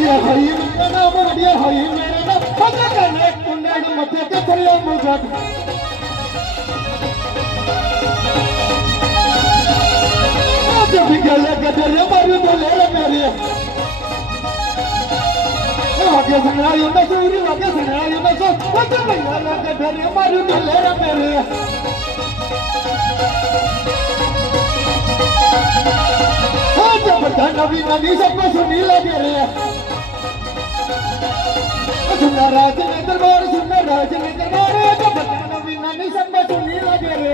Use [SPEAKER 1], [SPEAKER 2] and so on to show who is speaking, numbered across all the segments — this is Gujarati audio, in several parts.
[SPEAKER 1] ಅವಡಿಯ ಹೈ ಮೇರನ ಅವಡಿಯ ಹೈ ಮೇರನ ಹೋದ ಕನ್ನರೆ ಕುಂಡಲ ಮತ್ತೆ ಕೆಸರಿಯ ಮುಗಾಟ ಆಜ ಬಿಗಲ ಗದರ ಮರು ದೊಲೆರ ಮೇರೆ ಹಾಗೆ ಸನಾಯಿ ಮಸೂರಿ ಹಾಗೆ ಸನಾಯಿ ಮಸೂ ಹೋದ ಬಿಗಲ ಗದರ ಮರು ದೊಲೆರ ಮೇರೆ આજ બધા નવી નવી સપનો સુની લાગે રે સુંદર રાજ ને દરબાર સુંદર રાજ ને દરબાર આજ બધા નવી નવી સપનો સુની લાગે રે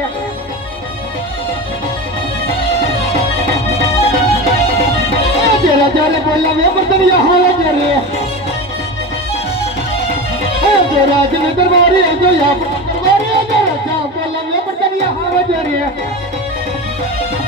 [SPEAKER 1] આજે રાજા બોલા મે બર્તન યહાં લાગે રે આજે રાજ ને દરબાર જો યા દરબાર આજે રાજા બોલા મે બર્તન યહાં લાગે રે જે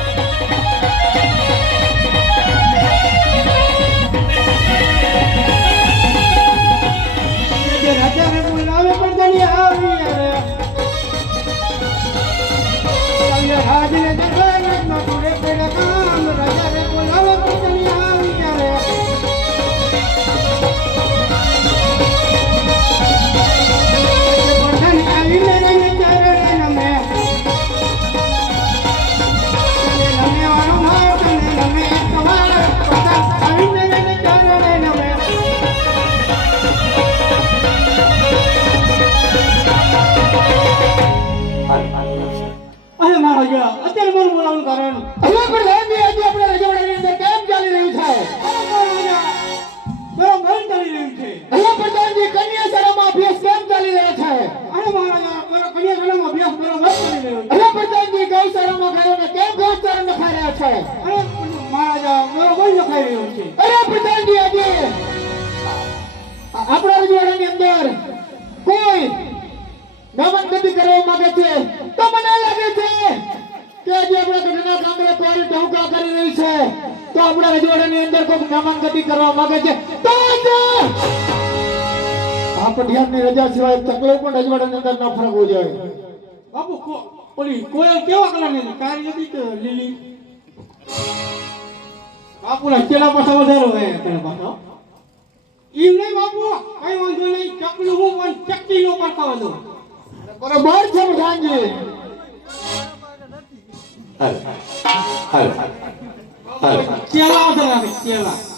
[SPEAKER 1] નખાઈ
[SPEAKER 2] અરે મારા મારો મન લખાઈ રહ્યો છે
[SPEAKER 1] અરે પ્રધાનજી આજે આપણા રજવાડાની અંદર કોઈ દમનગતિ કરવા માંગે છે તો મને લાગે છે કે આજે આપણે કોઈ ટહુકા કરી રહી છે તો આપણા રજવાડાની અંદર કોઈ નામાંકતિ કરવા માંગે છે. તો આ પઢિયારની રજા સિવાય ચકલો પણ રજવાડાની અંદર ન ફરકવું જોઈએ.
[SPEAKER 2] બાપુ ઓલી કોયલ કેવા કલરની હતી હતી કે લીલી? પાછા વધારે પાછા ઈ નહીં બાપુ કઈ વાંધો નહીં. ચકલું હું પણ ચક્કી નો પડકાવા દઉં
[SPEAKER 1] બરોબર છે પ્રધાનજી
[SPEAKER 3] હાલ હાલ હાલ
[SPEAKER 2] કેલા વધારે આવે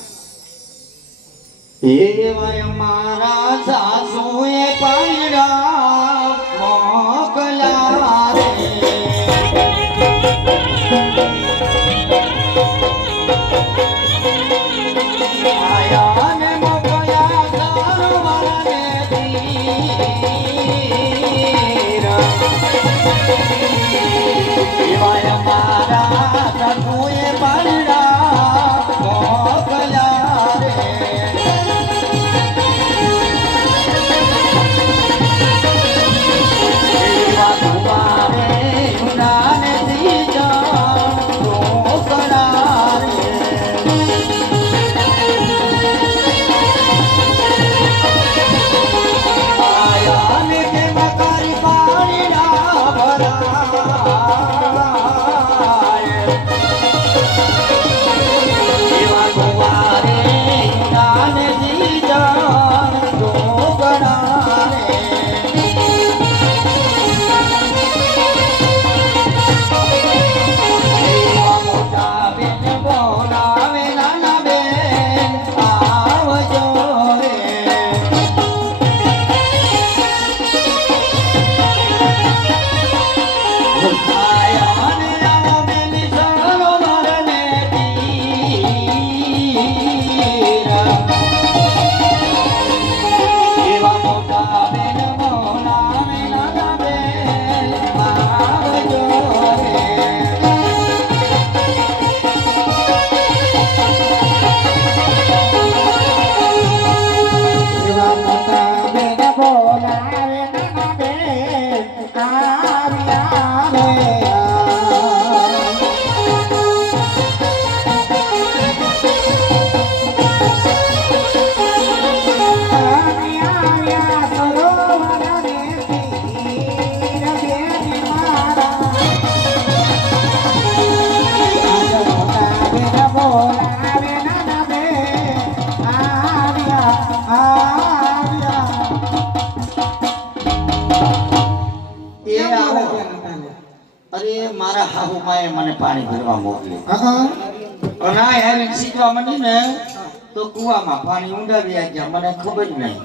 [SPEAKER 4] પાણી ઊંડાવી ગયા મને ખબર નહીં.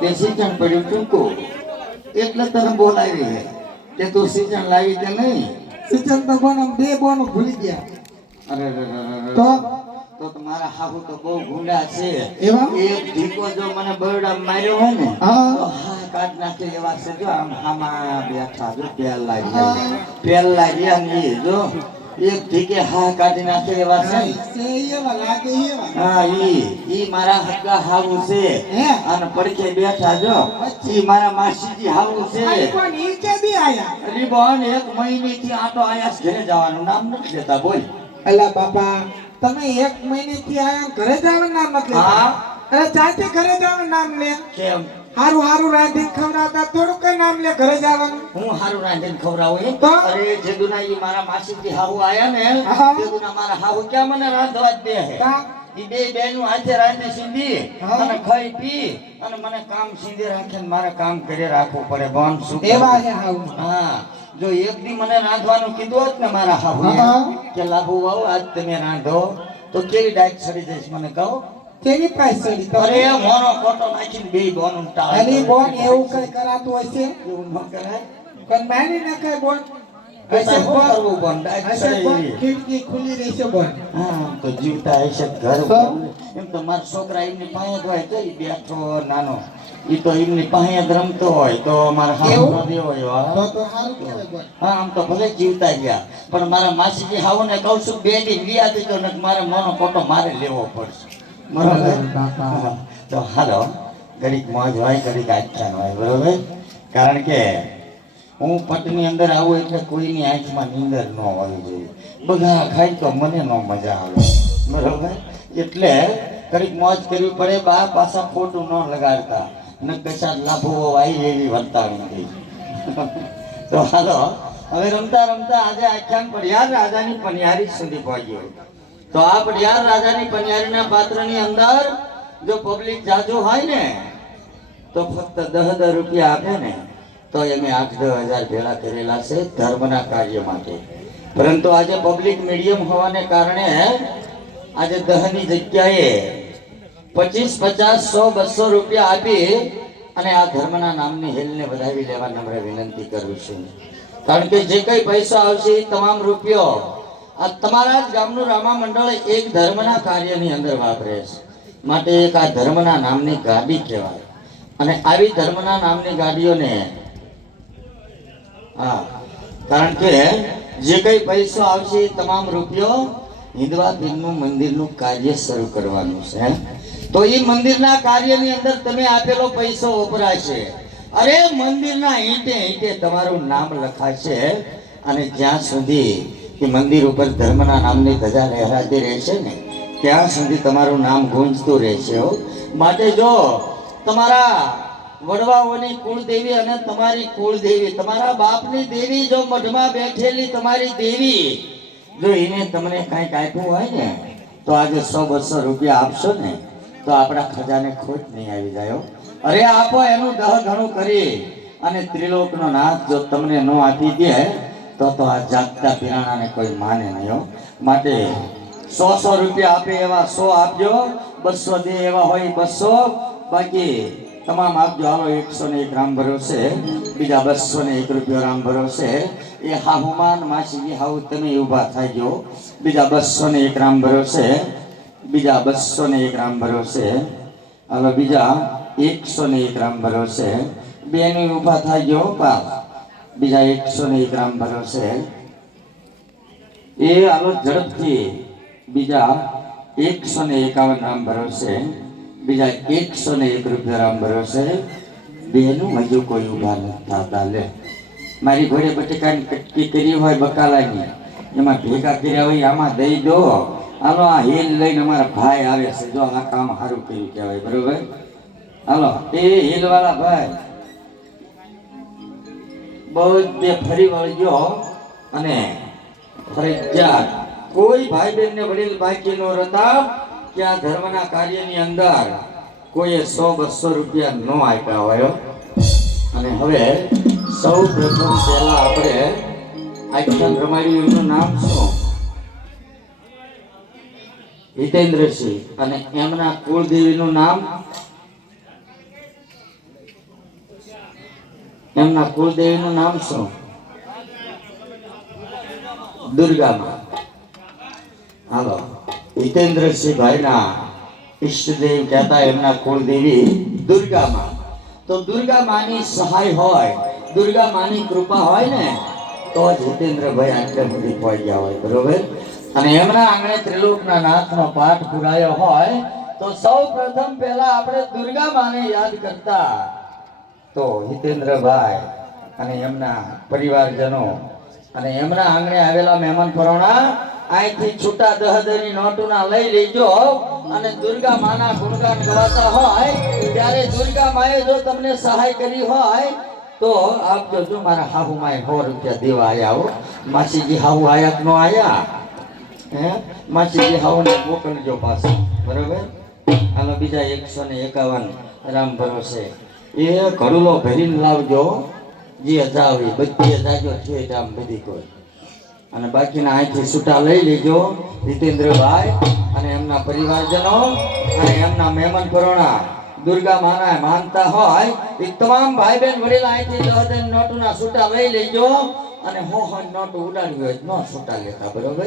[SPEAKER 4] તે સિંચન પડ્યું ટૂંકું. એટલે તને બોલાવી છે. કે તું સિંચન લાવી કે નહીં?
[SPEAKER 1] સિંચન તો બોન બે બોન ભૂલી ગયા.
[SPEAKER 4] અરે.
[SPEAKER 1] તો?
[SPEAKER 4] તો તમારા હાહુ તો બહુ ગુંડા છે.
[SPEAKER 1] એવા?
[SPEAKER 4] એક ધીકો જો મને બરડા માર્યો હોય ને
[SPEAKER 1] હા.
[SPEAKER 4] કાઢ નાખે એવા છે જો આમ હામા બેઠા જો પેલા રહ્યા. પેલા રહ્યા ને જો એક ઠીકે હા કાઢી નાખે એવા છે. હા ઈ ઈ મારા હક્કા હાવું છે. અને પડખે બેઠા જો. ઈ મારા માસીજી હાવું છે.
[SPEAKER 1] પણ
[SPEAKER 4] એક મહિને મહિનેથી આટો આયાસ ઘરે જવાનું નામ નથી દેતા બોલ.
[SPEAKER 1] અલા બાપા તમે એક મહિને થી આયા ઘરે જવાનું નામ નથી
[SPEAKER 4] હા.
[SPEAKER 1] અરે ચાચી ઘરે જવાનું નામ લે.
[SPEAKER 4] કેમ?
[SPEAKER 1] હારું હારું રાંધીને ખવડાવતા થોડું કઈ નામ લે ઘરે જવાનું
[SPEAKER 4] હું હારું રાંધીને ખવડાવું એમ
[SPEAKER 1] તો?
[SPEAKER 4] અરે જેદુના ઈ મારા માસીજી હાહુ આયા ને
[SPEAKER 1] હા.
[SPEAKER 4] જેદુના મારા હાહુ ક્યાં મને રાંધવા જ દે હે ઈ બે બેનું હાથે રાંધે સીંધી
[SPEAKER 1] હા.
[SPEAKER 4] અને ખાઈ પી અને મને કામ સીંધે રાખે ને મારે કામ કરી રાખવું પડે બોન શું?
[SPEAKER 1] એવા છે હારું
[SPEAKER 4] હા જો એક દી મને રાંધવાનું કીધું હોત ને મારા હાહુએ
[SPEAKER 1] હા.
[SPEAKER 4] કે લાભુ વાવ આજ તમે રાંધો તો કેવી ડાયટ સડી જઈશ મને કહો
[SPEAKER 1] તેની પાસે
[SPEAKER 4] અરે મોનો કોટો નાખીને બે બોનું ટાળે
[SPEAKER 1] અલી બોન એવું કઈ કરાતું હોય છે?
[SPEAKER 4] એવું ન કરાય.
[SPEAKER 1] પણ માની ન કઈ બોન? હશે હશે
[SPEAKER 4] તો હશે
[SPEAKER 1] તો?
[SPEAKER 4] તો છોકરા એમની પાસે હોય તો બેઠો નાનો. ઈ તો એમની પાસે રમતો હોય તો મારા હા.
[SPEAKER 1] તો
[SPEAKER 4] આમ તો ભલે જીવતા ગયા પણ મારા માસીજી હાવ ને કઉ છું બે દી વિયા દીધો ને મારે મોનો કોટો મારે લેવો પડશે. બરોબર. તો હાલો ઘડીક મોજ હોય ઘડીક આખ્યાન હોય બરોબર? કારણ કે હું પટની અંદર આવું એટલે કોઈની આંખમાં નીંદર ન હોવી જોઈએ. બધા ખાય તો મને ન મજા આવે. બરોબર? એટલે ઘડીક મોજ કરવી પડે બા પાછા ખોટું ન લગાડતા. ન કશા લાભો આવી એવી વર્તાણી થઈ તો હાલો હવે રમતા રમતા આજે આખ્યાન પડિયાર રાજાની પનિયારી સુધી પહોંચ્યો. તો આ પડિયાર રાજાની પનિયારીના પાત્રની અંદર જો પબ્લિક જાજો હોય ને, તો ફક્ત દહ દહ રૂપિયા આપે ને, તો એમે આઠ દહ હજાર ભેળા કરેલા છે ધર્મના કાર્ય માટે. પરંતુ આજે પબ્લિક મીડિયમ હોવાને કારણે આજે દહની જગ્યાએ પચીસ, પચાસ, સો, બસો રૂપિયા આપી અને આ ધર્મના નામની હેલને વધાવી લેવા નમ્ર વિનંતી કરું છું. કારણ કે જે કઈ પૈસા આવશે તમામ રૂપિયો આ તમારા જ ગામનું રામા મંડળ એક ધર્મના કાર્યની અંદર વાપરે છે. માટે એક આ ધર્મના નામની ગાડી કહેવાય. અને આવી ધર્મના નામની ગાડીઓને હા, કારણ કે જે કઈ પૈસો આવશે એ તમામ રૂપિયો હિન્દવા પીરનું મંદિરનું કાર્ય શરૂ કરવાનું છે તો એ મંદિરના કાર્યની અંદર તમે આપેલો પૈસો વપરાશે. અરે મંદિરના ઈંટે ઈંટે તમારું નામ લખાશે અને જ્યાં સુધી એ મંદિર ઉપર ધર્મના નામની ધજા લહેરાતી રહેશે ને, ત્યાં સુધી તમારું નામ ગુંજતું રહેશે હો. માટે જો તમારા વડવાઓની કુળદેવી અને તમારી કુળદેવી, તમારા બાપની દેવી જો મઢમાં બેઠેલી તમારી દેવી, જો એને તમને કંઈક આપ્યું હોય ને, તો આજે સો બસો રૂપિયા આપશો ને, તો આપણા ખજાને ખોટ નહીં આવી જાય. અરે આપો એનું દહ ઘણું કરી, અને ત્રિલોકનો નાથ જો તમને ન આપી દે તો તો આ જાગતા પિરાણાને કોઈ માને નહીં, હો. માટે સો સો રૂપિયા આપે એવા સો આપજો, બસો દે એવા હોય બસો. બાકી તમામ આપજો. હાલો, એકસો ને એક રામ ભરોસે. બીજા બસો ને એક રૂપિયો રામ ભરોસે. એ હાહુમાન માસીજી હાઉ તમે ઊભા થઈ ગયો બીજા બસો ને એક રામ ભરોસે. બીજા બસો ને એક રામ ભરોસે. હવે બીજા એકસો ને એક રામ ભરોસે. બેની ઊભા થઈ ગયો બા બીજા એકસો ને એક રામ ભરોસે એ આલો ઝડપથી બીજા એકસો ને એકાવન રામ ભરોસે બીજા એકસો ને એક રૂપિયા રામ ભરોસે બેનું હજુ કોઈ ઊભા નથી થતા લે મારી ઘોડે બટેકાની કટકી કરી હોય બકાલાની. એમાં ભેગા કર્યા હોય આમાં દઈ દો. હાલો આ હિલ લઈને અમારા ભાઈ આવે છે. જો આ કામ સારું કર્યું કહેવાય, બરોબર? હાલો એ હેલવાળા ભાઈ. બધે ફરી વળ્યો અને ફરજિયાત કોઈ ભાઈ બહેનને વડીલ બાકી ન રહેતા કે આ ધર્મના કાર્યની અંદર કોઈએ સો બસો રૂપિયા નો આપ્યા હોય અને હવે સૌ પ્રથમ પહેલા આપણે આખ્યાન રમાડ્યું. એમનું નામ શું? હિતેન્દ્રસિંહ. અને એમના કુળદેવીનું નામ? એમના કુળદેવીનું નામ શું? દુર્ગામાં. હાલો. હિતેન્દ્રસિંહ ભાઈના ઈષ્ટદેવ કહેતા એમના કુળદેવી દુર્ગામાં. તો દુર્ગા માની સહાય હોય દુર્ગા માની કૃપા હોય ને, તો જ હિતેન્દ્રભાઈ આટલે સુધી પહોંચ્યા હોય, બરોબર? અને એમના આંગણે ત્રિલોકના નાથનો પાઠ પુરાયો હોય, તો સૌ પ્રથમ પહેલા આપણે દુર્ગા માને યાદ કરતા તો હિતેન્દ્રભાઈ અને એમના પરિવારજનો અને એમના આંગણે આવેલા મહેમાન પરોણા અહીંથી છૂટા દહદની નોટુના લઈ લેજો અને દુર્ગા માના ગુણગાન ગવાતા હોય, ત્યારે દુર્ગા માએ જો તમને સહાય કરી હોય, તો આપ જો મારા હાહુ માએ સો રૂપિયા દેવા આવ્યા હો. માસીજી હાહુ આયાત નો આયા. હે? માસીજી હાહુને મોકલજો પાછા. બરોબર? હાલો, બીજા એકસો ને એકાવન. રામ ભરોસે. એ ઘડુલો ભરીને લાવજો. જે હતા આવી બધી હજાજો છે આમ બધી કોઈ. અને બાકીના અહીંથી છૂટા લઈ લેજો જીતેન્દ્રભાઈ અને એમના પરિવારજનો અને એમના મહેમાન પરોણા. દુર્ગા માના માનતા હોય, એ તમામ ભાઈ બહેન વડીલ અહીંથી દસ દસ નોટોના છૂટા લઈ લેજો. અને હો હો નોટ ઉડાડવી હોય ન છૂટા લેતા, બરોબર?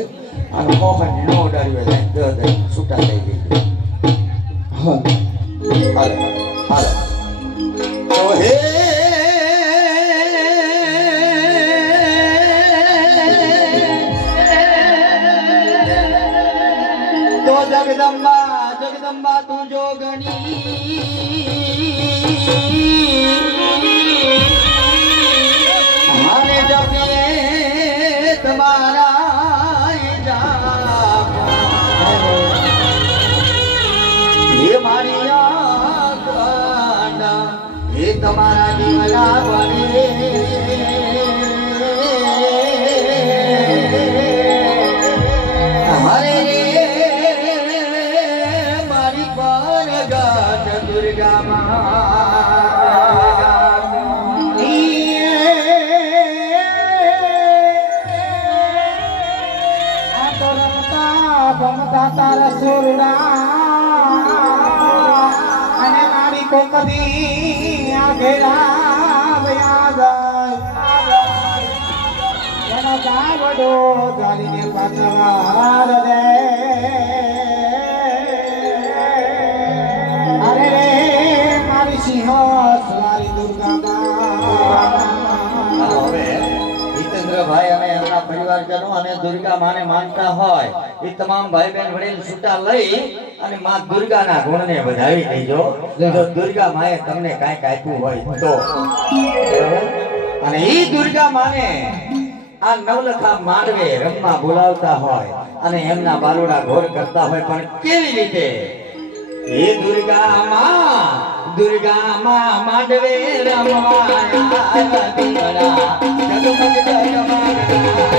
[SPEAKER 4] અને હો હો ન ઉડાડવી હોય દસ છૂટા લઈ લેજો. હાલો હાલો. તો જગદંબા જગદંબા તું જોગણી મારે જપીએ તમારા. હે મારી હે તમારા દીવના બને મારી
[SPEAKER 1] કોકદી આ ઘેરા વયા જાય એનો ગાવડો ગાલીને પાછવાર રે અરે રે મારી સિંહ સવારી દુર્ગા
[SPEAKER 4] હવે જીતેન્દ્રભાઈ અને એમના પરિવારજનો અને દુર્ગા માને માનતા હોય. એ તમામ ભાઈ બહેન વડીલ છૂટા લઈ અને માં દુર્ગાના ગુણને વધાવી દેજો. જો દુર્ગા માએ તમને કાંઈક આપ્યું હોય તો. અને ઈ દુર્ગા માને આ નવલખા માંડવે રમવા બોલાવતા હોય અને એમના બાલુડા ઘોર કરતા હોય પણ કેવી રીતે? હે દુર્ગા માં દુર્ગા માં માંડવે રમવા જગમગ જગમગ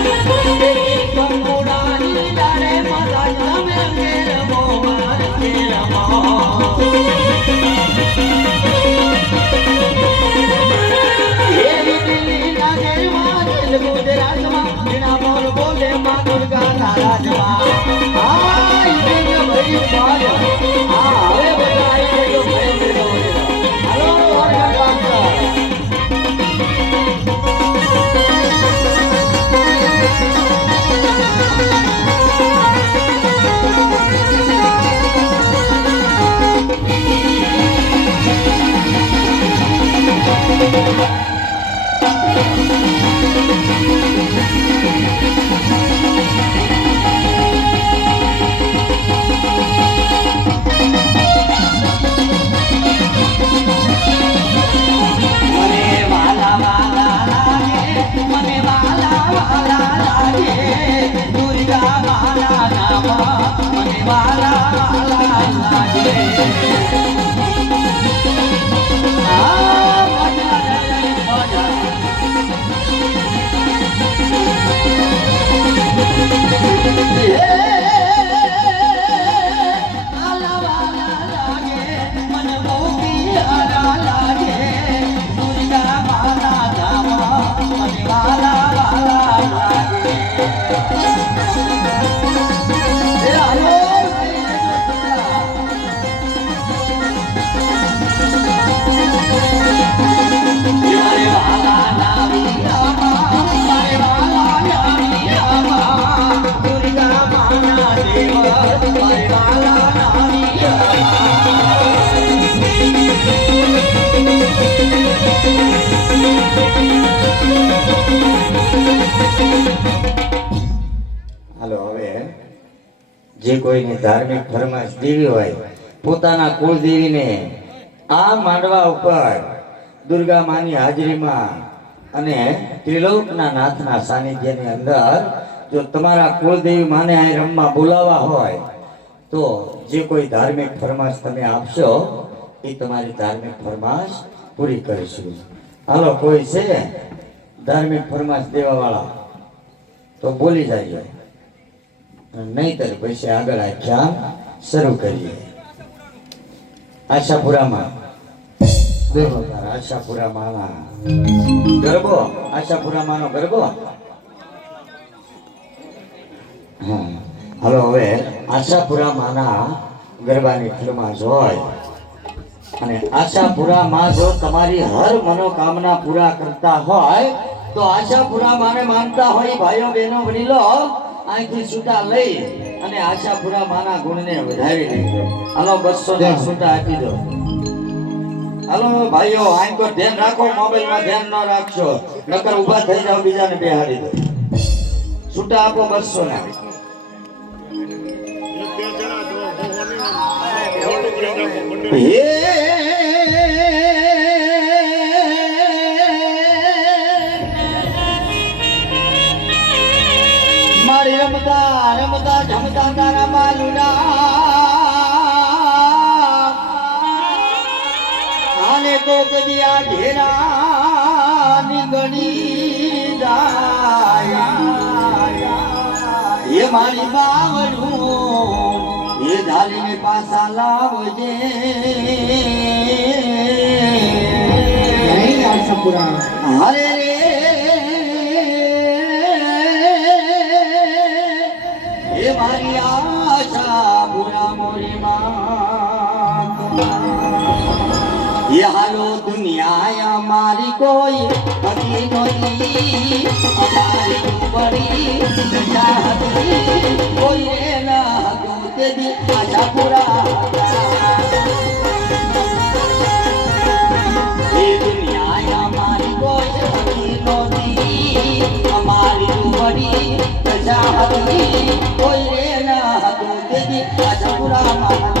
[SPEAKER 4] બોલે માં દુર્ગા ના રાજમાં. એ લીલી
[SPEAKER 5] ધાર્મિક ફરમાશ દેવી હોય, પોતાના કુળદેવીને આ માંડવા ઉપર દુર્ગા માની હાજરીમાં અને ત્રિલોકના નાથના સાનિધ્યની અંદર જો તમારા કુળદેવી માને અહીં રમવા બોલાવવા હોય, તો જે કોઈ ધાર્મિક ફરમાશ તમે આપશો, એ તમારી ધાર્મિક ફરમાશ પૂરી કરીશું. હાલો, કોઈ છે? ધાર્મિક ફરમાશ દેવાવાળા? તો બોલી જાય નહીતર પછી આગળ આખ્યાન શરૂ કરીએ. આશાપુરામાં. આશાપુરામાંનો. હાલો, હવે આશાપુરા માના ગરબાની ફિલ્મમાં હોય અને આશાપુરામાં જો તમારી હર મનોકામના પૂરા કરતા હોય, તો આશાપુરા માને માનતા હોય ભાઈઓ બહેનો, વડીલો અહીંથી છૂટા લઈ અને આશાપુરા માના ગુણને વધારી લેજો હાલો બસો ને છૂટા આપી દો. હાલો ભાઈઓ અહીં તો ધ્યાન રાખો મોબાઈલમાં ધ્યાન ન રાખશો. નકર ઊભા થઈ જાવ બીજાને બેહાડી દો. છૂટા આપો બસો ના
[SPEAKER 4] મારી કદી આ ઘેરા નીકળી જાય એ મારી બાવડું એ ધાલીને પાછા લાવજે. હરે દુનિયા અમારી કોઈ હતી નહોતી અમારી બળી હતી, કોઈ રે પૂરા. કોઈ પ્રજા હતી, કોઈ રે ન હતું, તેથી પૂરા માનતા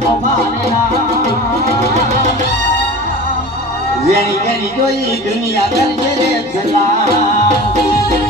[SPEAKER 5] કમાનેના જેની જોઈ દુનિયા કરજે રે સલામ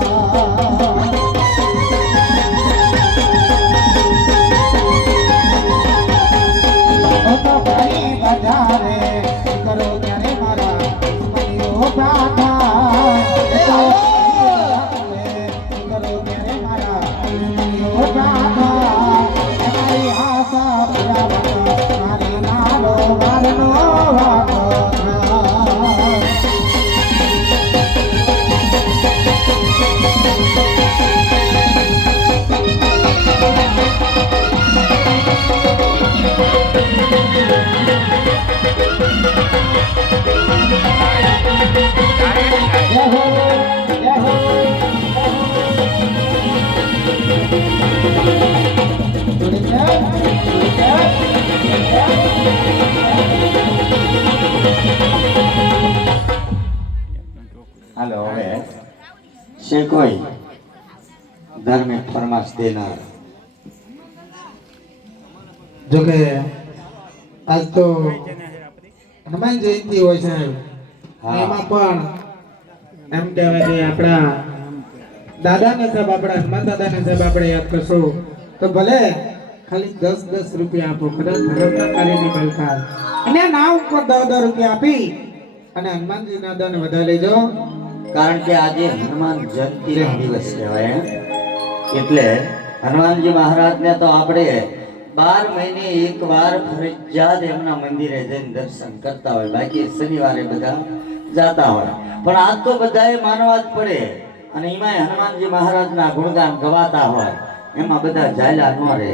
[SPEAKER 4] હાલો હવે છે કોઈ ધાર્મિક ફરમાશ દેનાર.
[SPEAKER 1] જોકે આજ તો હનુમાન જયંતિ હોય છે. એમાં પણ એમ કહેવાય કે આપણા દાદાને સાહેબ આપણા હનુમાન દાદાને સાહેબ આપણે યાદ કરશું. તો ભલે ખાલી દસ દસ રૂપિયા આપો કદાચ ધર્મના કાર્યની બલકાર અને ના ઉપર દસ દસ રૂપિયા આપી. અને હનુમાનજીના દન વધારે લેજો
[SPEAKER 4] કારણ કે આજે હનુમાન જયંતિ દિવસ કહેવાય. એટલે હનુમાનજી મહારાજને તો આપણે બાર મહિને એક વાર ફરજિયાત એમના મંદિરે જઈને દર્શન કરતા હોય. બાકી શનિવારે બધા જાતા હોય. પણ આજ તો બધાએ માનવા જ પડે. અને એમાંય હનુમાનજી મહારાજના ગુણગાન ગવાતા હોય. એમાં બધા જાયલા ન રહે.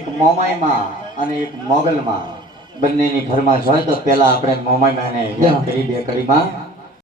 [SPEAKER 4] એક મોમાઈમાં અને એક મોગલમાં બંનેની ઘરમાં હોય તો પેલા આપણે મોમાઈમાં કરી બે કડીમાં.